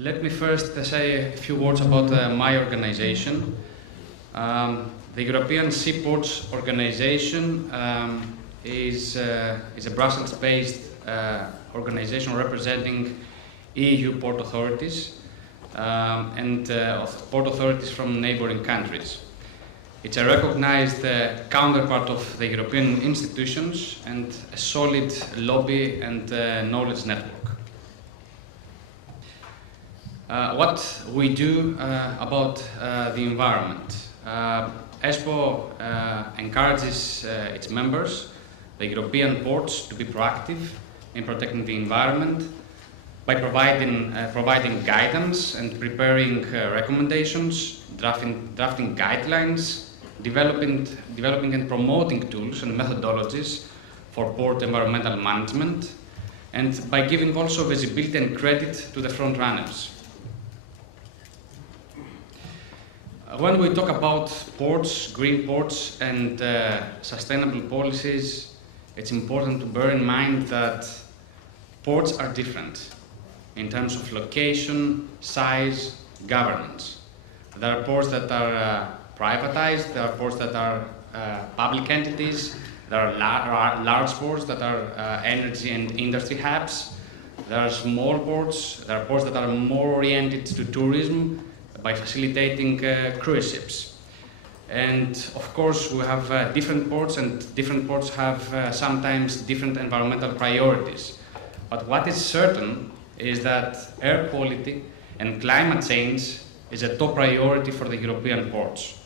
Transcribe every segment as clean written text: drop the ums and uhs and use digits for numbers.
Let me first say a few words about my organization. The European Seaports organization is a Brussels-based organization representing EU port authorities and port authorities from neighboring countries. It's a recognized counterpart of the European institutions and a solid lobby and knowledge network. What we do about the environment. ESPO encourages its members, the European ports, to be proactive in protecting the environment by providing guidance and preparing recommendations, drafting guidelines, developing and promoting tools and methodologies for port environmental management, and by giving also visibility and credit to the front runners. When we talk about ports, green ports, and sustainable policies, it's important to bear in mind that ports are different in terms of location, size, governance. There are ports that are privatized, there are ports that are public entities, there are large ports that are energy and industry hubs, there are small ports, there are ports that are more oriented to tourism by facilitating cruise ships. And of course we have different ports, and different ports have sometimes different environmental priorities. But what is certain is that air quality and climate change is a top priority for the European ports.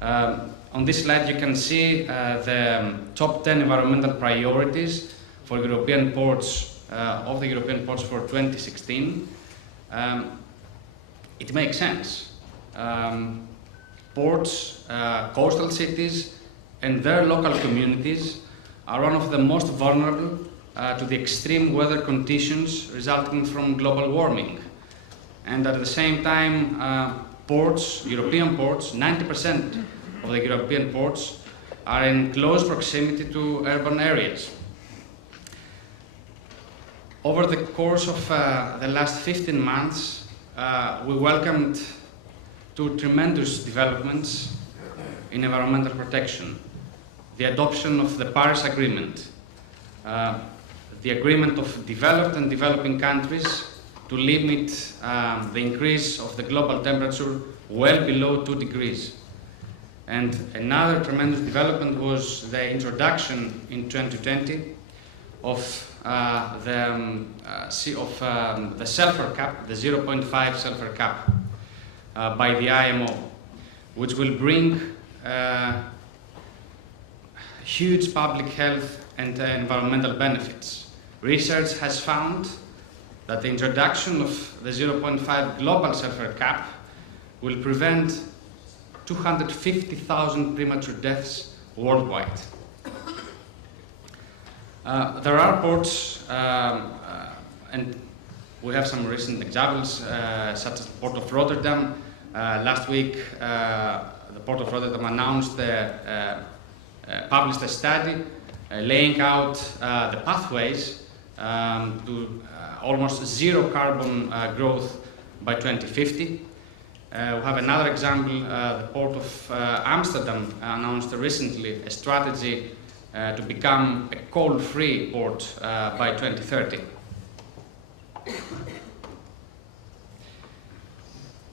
On this slide you can see the top 10 environmental priorities for European ports, of the European ports for 2016. It makes sense. Ports, coastal cities, and their local communities are one of the most vulnerable to the extreme weather conditions resulting from global warming. And at the same time, ports, European ports, 90% of the European ports are in close proximity to urban areas. Over the course of the last 15 months, we welcomed two tremendous developments in environmental protection. The adoption of the Paris Agreement, the agreement of developed and developing countries to limit the increase of the global temperature well below 2 degrees. And another tremendous development was the introduction in 2020 of the sulfur cap, the 0.5 sulfur cap by the IMO, which will bring huge public health and environmental benefits. Research has found that the introduction of the 0.5 global sulfur cap will prevent 250,000 premature deaths worldwide. There are ports, and we have some recent examples, such as the Port of Rotterdam. Last week, the Port of Rotterdam announced published a study laying out the pathways to almost zero carbon growth by 2050. We have another example, the Port of Amsterdam announced recently a strategy to become a coal-free port by 2030.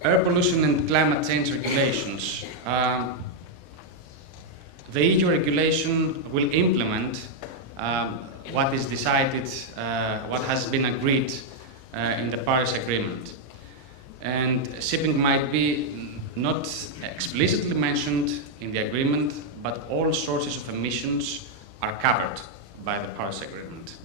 Air pollution and climate change regulations. The EU regulation will implement what is decided, what has been agreed in the Paris Agreement. And shipping might be not explicitly mentioned in the agreement, but all sources of emissions are covered by the Paris Agreement.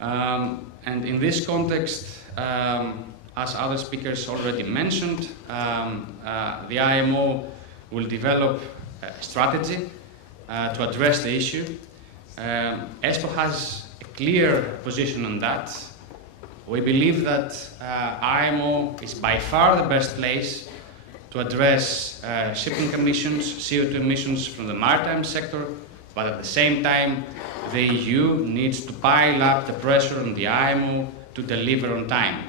And in this context, as other speakers already mentioned, the IMO will develop a strategy to address the issue. ESPO has a clear position on that. We believe that IMO is by far the best place to address shipping emissions, CO2 emissions from the maritime sector, but at the same time, the EU needs to pile up the pressure on the IMO to deliver on time.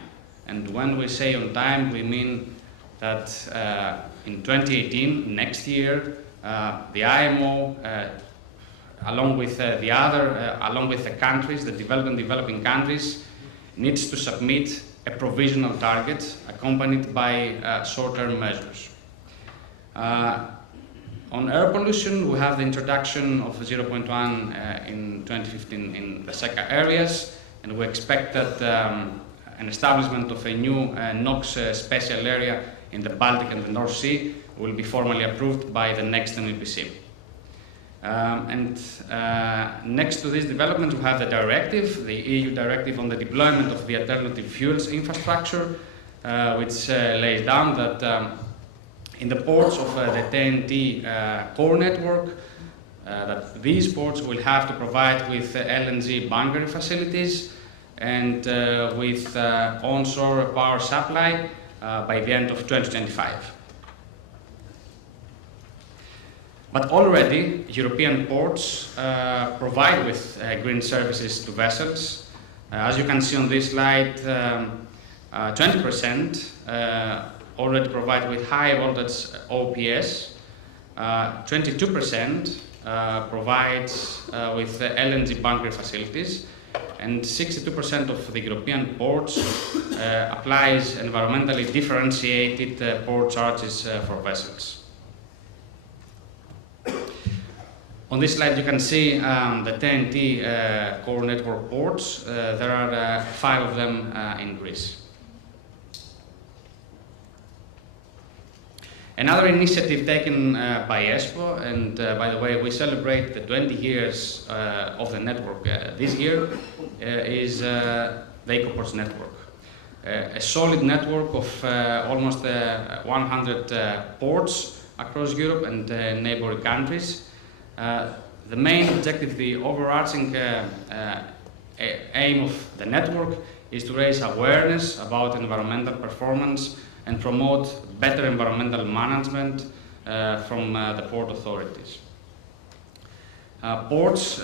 And when we say on time, we mean that in 2018, next year, the IMO, along with the countries, the developing countries, needs to submit a provisional target accompanied by short-term measures. On air pollution, we have the introduction of 0.1 in 2015 in the SECA areas, and we expect that an establishment of a new NOx special area in the Baltic and the North Sea will be formally approved by the next MEPC. Next to this development, we have the directive, the EU directive on the deployment of the alternative fuels infrastructure, which lays down that in the ports of the TEN-T core network, that these ports will have to provide with LNG bunkering facilities and with onshore power supply by the end of 2025. But already, European ports provide with green services to vessels. As you can see on this slide, 20% already provide with high voltage OPS, 22% provides with LNG bunkering facilities, and 62% of the European ports applies environmentally differentiated port charges for vessels. On this slide, you can see the TEN-T core network ports. There are 5 of them in Greece. Another initiative taken by ESPO, and by the way, we celebrate the 20 years of the network this year, is the EcoPorts network. A solid network of almost 100 ports across Europe and neighboring countries. The main objective, the overarching aim of the network is to raise awareness about environmental performance and promote better environmental management from the port authorities. Ports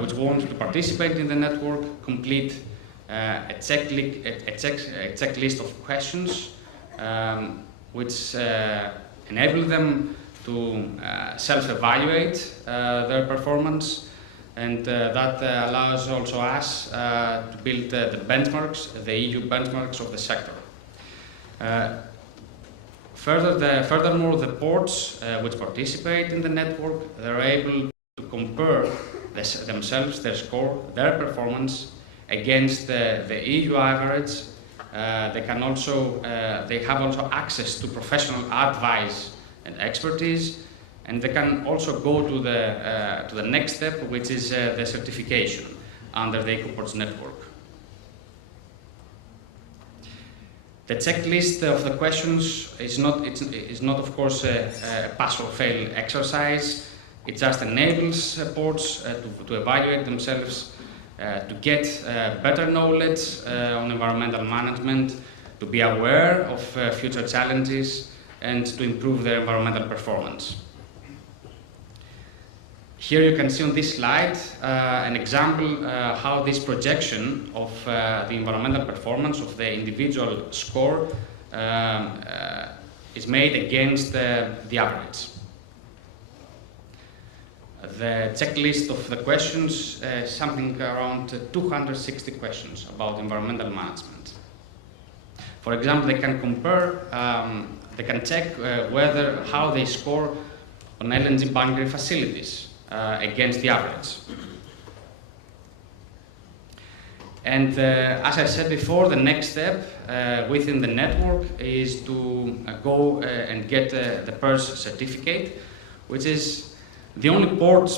which want to participate in the network complete a checklist of questions which enable them to self-evaluate their performance, and that allows also us to build the benchmarks, the EU benchmarks of the sector. Furthermore, the ports which participate in the network, they're able to compare themselves, their score, their performance against the EU average. They have also access to professional advice and expertise, and they can also go to the next step, which is the certification under the EcoPorts network. The checklist of the questions is not, of course, a pass or fail exercise. It just enables ports to evaluate themselves, to get better knowledge on environmental management, to be aware of future challenges, and to improve their environmental performance. Here you can see on this slide an example how this projection of the environmental performance of the individual score is made against the average. The checklist of the questions is something around 260 questions about environmental management. For example, they can compare, they can check how they score on LNG bunkering facilities against the average. And as I said before, the next step within the network is to go and get the PERS certificate, which is the only port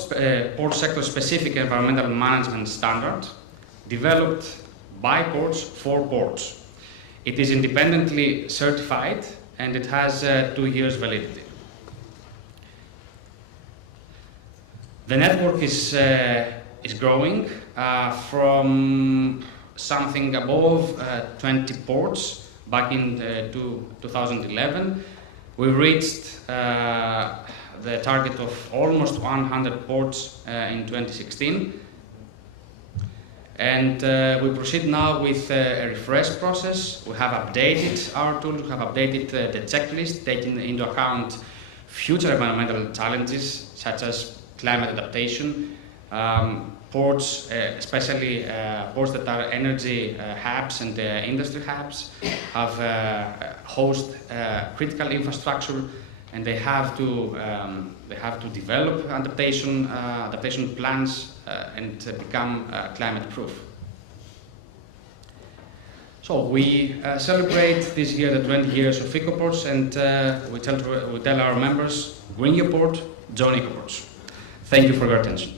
sector specific environmental management standard developed by ports for ports. It is independently certified and it has 2 years validity. The network is growing from something above 20 ports back in 2011. We reached the target of almost 100 ports in 2016. And we proceed now with a refresh process. We have updated our tools, we have updated the checklist, taking into account future environmental challenges such as climate adaptation. Ports, especially ports that are energy hubs and industry hubs, have host critical infrastructure, and they have to develop adaptation plans and become climate proof. So we celebrate this year the 20 years of EcoPorts, and we tell our members, bring your port, join EcoPorts. Thank you for your attention.